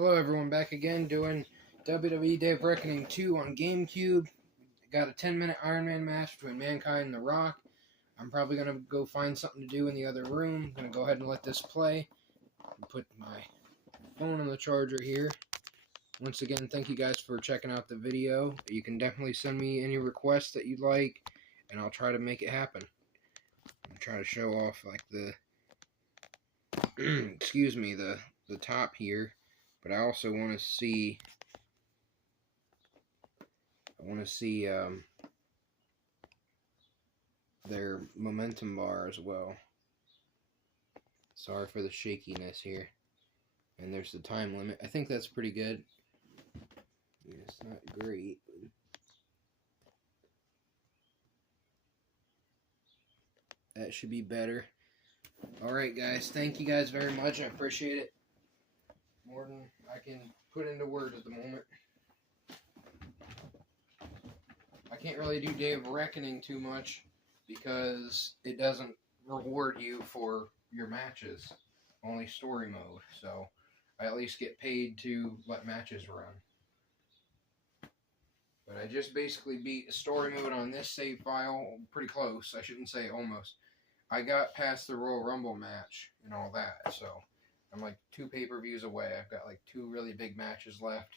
Hello everyone, back again doing WWE Day of Reckoning 2 on GameCube. Got a 10-minute Iron Man match between Mankind and The Rock. I'm probably going to go find something to do in the other room. I'm going to go ahead and let this play. Put my phone on the charger here. Once again, thank you guys for checking out the video. You can definitely send me any requests that you'd like, and I'll try to make it happen. I'm trying to show off like the excuse me, the top here. But I also want to see their momentum bar as well. Sorry for the shakiness here. And there's the time limit. I think that's pretty good. Yeah, it's not great. That should be better. Alright guys, thank you guys very much. I appreciate it. More than I can put into words at the moment. I can't really do Day of Reckoning too much because it doesn't reward you for your matches. Only story mode. So I at least get paid to let matches run. But I just basically beat story mode on this save file. Pretty close. I shouldn't say almost. I got past the Royal Rumble match and all that. So I'm like 2 pay-per-views away. I've got like 2 really big matches left.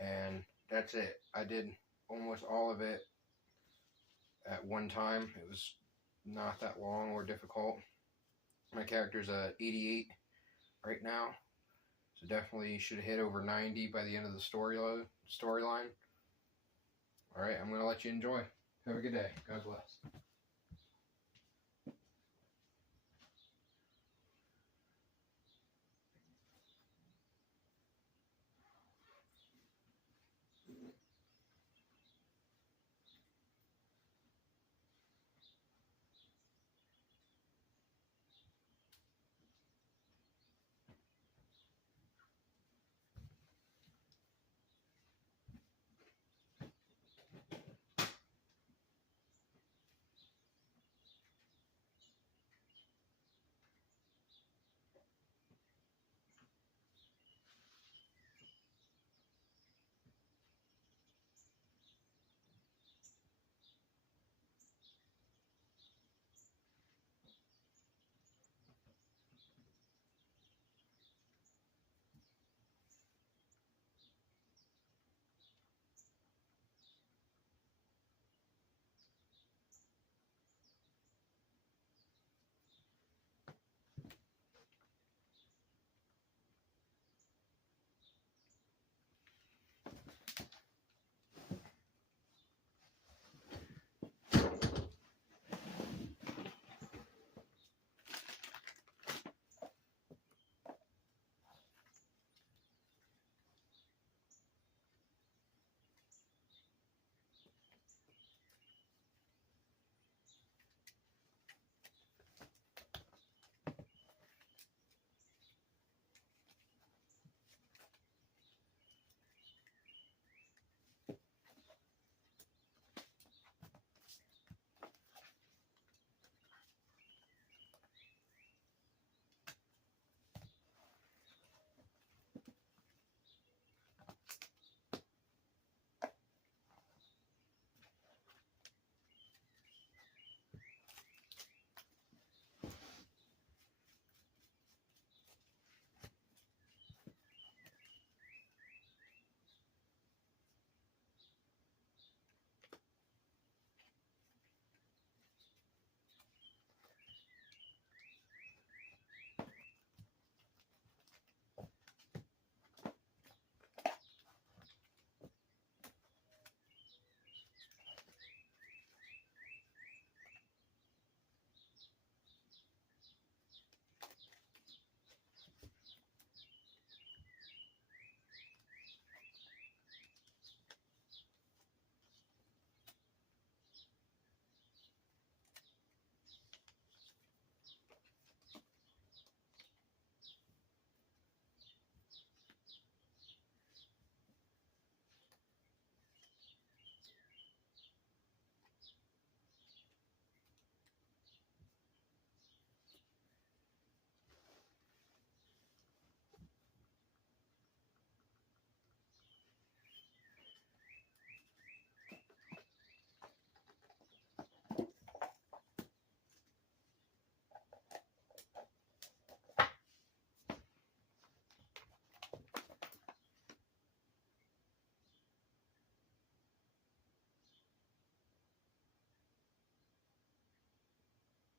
And that's it. I did almost all of it at one time. It was not that long or difficult. My character's at 88 right now. So definitely should hit over 90 by the end of the storyline. Alright, I'm going to let you enjoy. Have a good day. God bless.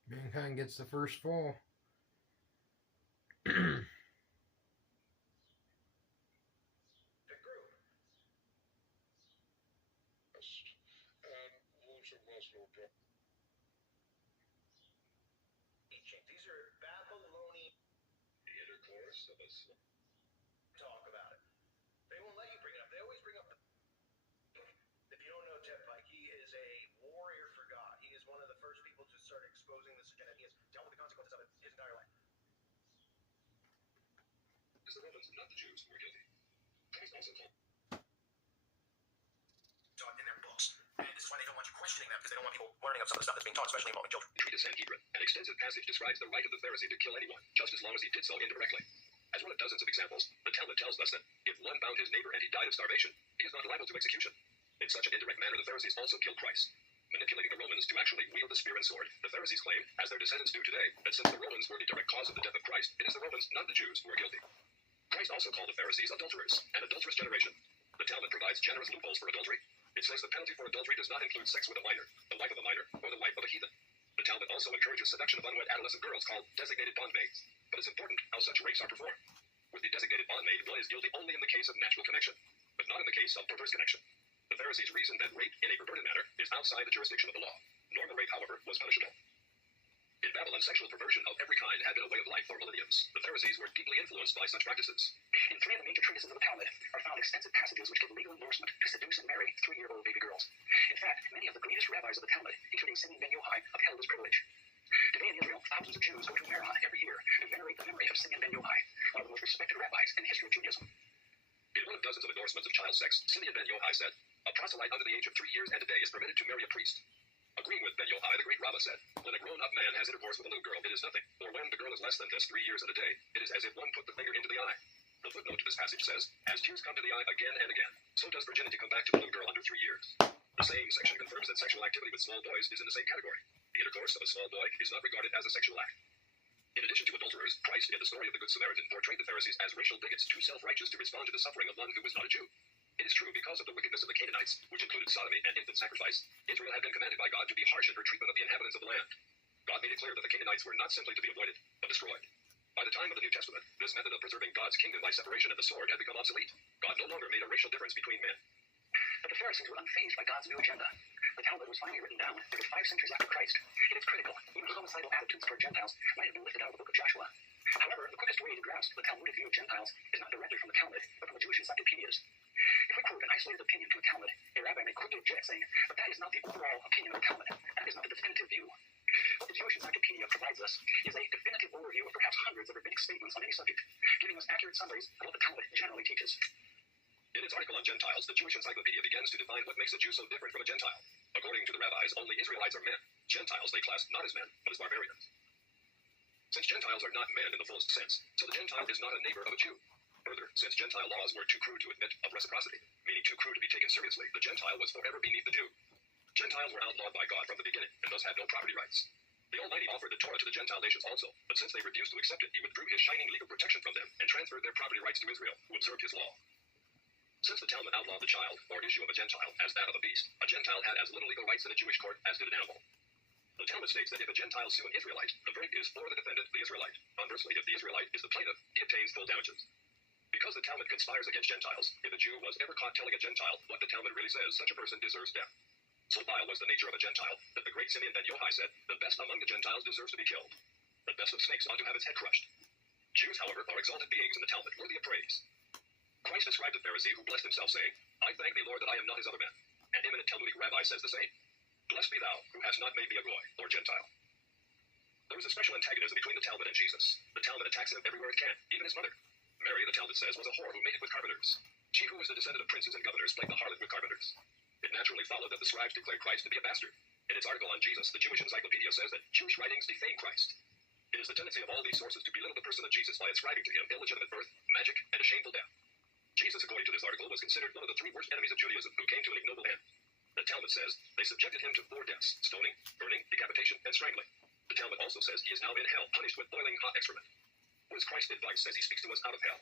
Mankind gets the first fall. These are Babylonian. The intercourse of us. Talk about it. They won't let you bring it up. They always bring up the. If you don't know Ted Pike, he is a warrior for God. He is one of the first people to start exposing this agenda. He has dealt with the consequences of it his entire life. It's the Romans, not the Jews, who were guilty. Christ also called. Taught in their books. And this is why they don't want you questioning them, because they don't want people learning of some of the stuff that's being taught, especially involving children. Treatise Sanhedrin. An extensive passage describes the right of the Pharisee to kill anyone, just as long as he did so indirectly. As one of dozens of examples, the Talmud tells us that if one bound his neighbor and he died of starvation, he is not liable to execution. In such an indirect manner, the Pharisees also killed Christ. Manipulating the Romans to actually wield the spear and sword, the Pharisees claim, as their descendants do today, that since the Romans were the direct cause of the death of Christ, it is the Romans, not the Jews, who are guilty. Christ also called the Pharisees adulterers, an adulterous generation. The Talmud provides generous loopholes for adultery. It says the penalty for adultery does not include sex with a minor, the wife of a minor, or the wife of a heathen. The Talmud also encourages seduction of unwed adolescent girls called designated bondmaids. But it's important how such rapes are performed. With the designated bondmaid, one is guilty only in the case of natural connection, but not in the case of perverse connection. The Pharisees reasoned that rape in a perverted manner is outside the jurisdiction of the law. Normal rape, however, was punishable. In Babylon, sexual perversion of every kind had been a way of life for millenniums. The Pharisees were deeply influenced by such practices. In 3 of the major treatises of the Talmud are found extensive passages which give legal endorsement to seduce and marry 3-year-old baby girls. In fact, many of the greatest rabbis of the Talmud, including Simeon ben Yochai, upheld this privilege. Today in Israel, thousands of Jews go to Meron every year to venerate the memory of Simeon ben Yochai, one of the most respected rabbis in the history of Judaism. In one of dozens of endorsements of child sex, Simeon ben Yochai said, "A proselyte under the age of 3 years and a day is permitted to marry a priest." Agreeing with Ben Yochai, the great Rabbah said, "When a grown-up man has intercourse with a little girl, it is nothing. Or when the girl is less than just 3 years and a day, it is as if one put the finger into the eye." The footnote to this passage says, "As tears come to the eye again and again, so does virginity come back to the little girl under 3 years." The same section confirms that sexual activity with small boys is in the same category. The intercourse of a small boy is not regarded as a sexual act. In addition to adulterers, Christ, in the story of the Good Samaritan, portrayed the Pharisees as racial bigots, too self-righteous to respond to the suffering of one who was not a Jew. It is true, because of the wickedness of the Canaanites, which included sodomy and infant sacrifice, Israel had been commanded by God to be harsh in her treatment of the inhabitants of the land. God made it clear that the Canaanites were not simply to be avoided, but destroyed. By the time of the New Testament, this method of preserving God's kingdom by separation of the sword had become obsolete. God no longer made a racial difference between men. But the Pharisees were unfazed by God's new agenda. The Talmud was finally written down over 5 centuries after Christ. It is critical. Even homicidal attitudes toward Gentiles might have been lifted out of the book of Joshua. However, the quickest way to grasp the Talmudic view of Gentiles is not directly from the Talmud, but from the Jewish encyclopedias. If we quote an isolated opinion from the Talmud, a rabbi may quickly object, saying, "But that is not the overall opinion of the Talmud. That is not the definitive view." What the Jewish encyclopedia provides us is a definitive overview of perhaps hundreds of rabbinic statements on any subject, giving us accurate summaries of what the Talmud generally teaches. In its article on Gentiles, the Jewish Encyclopedia begins to define what makes a Jew so different from a Gentile. According to the rabbis, only Israelites are men. Gentiles they class not as men, but as barbarians. Since Gentiles are not men in the fullest sense, so the Gentile is not a neighbor of a Jew. Further, since Gentile laws were too crude to admit of reciprocity, meaning too crude to be taken seriously, the Gentile was forever beneath the Jew. Gentiles were outlawed by God from the beginning, and thus had no property rights. The Almighty offered the Torah to the Gentile nations also, but since they refused to accept it, he withdrew his shining legal protection from them and transferred their property rights to Israel, who observed his law. Since the Talmud outlawed the child, or issue of a Gentile, as that of a beast, a Gentile had as little legal rights in a Jewish court as did an animal. The Talmud states that if a Gentile sue an Israelite, the verdict is for the defendant, the Israelite. Conversely, if the Israelite is the plaintiff, he obtains full damages. Because the Talmud conspires against Gentiles, if a Jew was ever caught telling a Gentile what the Talmud really says, such a person deserves death. So vile was the nature of a Gentile that the great Simeon ben Yochai said, "The best among the Gentiles deserves to be killed. The best of snakes ought to have its head crushed." Jews, however, are exalted beings in the Talmud, worthy of praise. Christ described the Pharisee who blessed himself, saying, "I thank thee, Lord, that I am not as other men." An eminent Talmudic rabbi says the same. "Blessed be thou, who hast not made me a goy, or Gentile." There is a special antagonism between the Talmud and Jesus. The Talmud attacks him everywhere it can, even his mother. Mary, the Talmud says, was a whore who mated with carpenters. She who was the descendant of princes and governors played the harlot with carpenters. It naturally followed that the scribes declared Christ to be a bastard. In its article on Jesus, the Jewish Encyclopedia says that Jewish writings defame Christ. It is the tendency of all these sources to belittle the person of Jesus by ascribing to him illegitimate birth, magic, and a shameful death. Jesus, according to this article, was considered one of the 3 worst enemies of Judaism who came to an ignoble end. The Talmud says they subjected him to 4 deaths: stoning, burning, decapitation, and strangling. The Talmud also says he is now in hell, punished with boiling hot excrement. What is Christ's advice as he speaks to us out of hell?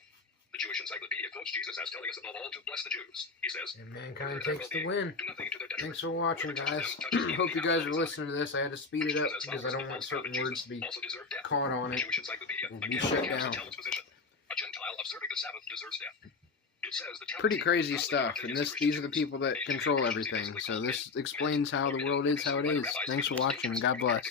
The Jewish Encyclopedia quotes Jesus as telling us above all to bless the Jews. He says, And mankind takes the win. "Do nothing to their Thanks for watching, guys. Hope you guys are listening to this. I had to speed it up because I don't want certain words to be caught on it Jewish encyclopedia and be again shut begins to down. tell its position. A Gentile observing the Sabbath deserves death. It says the Pretty crazy Talmud stuff, and these are the people that control everything. So this explains how the world is how it is. Thanks for watching. God bless.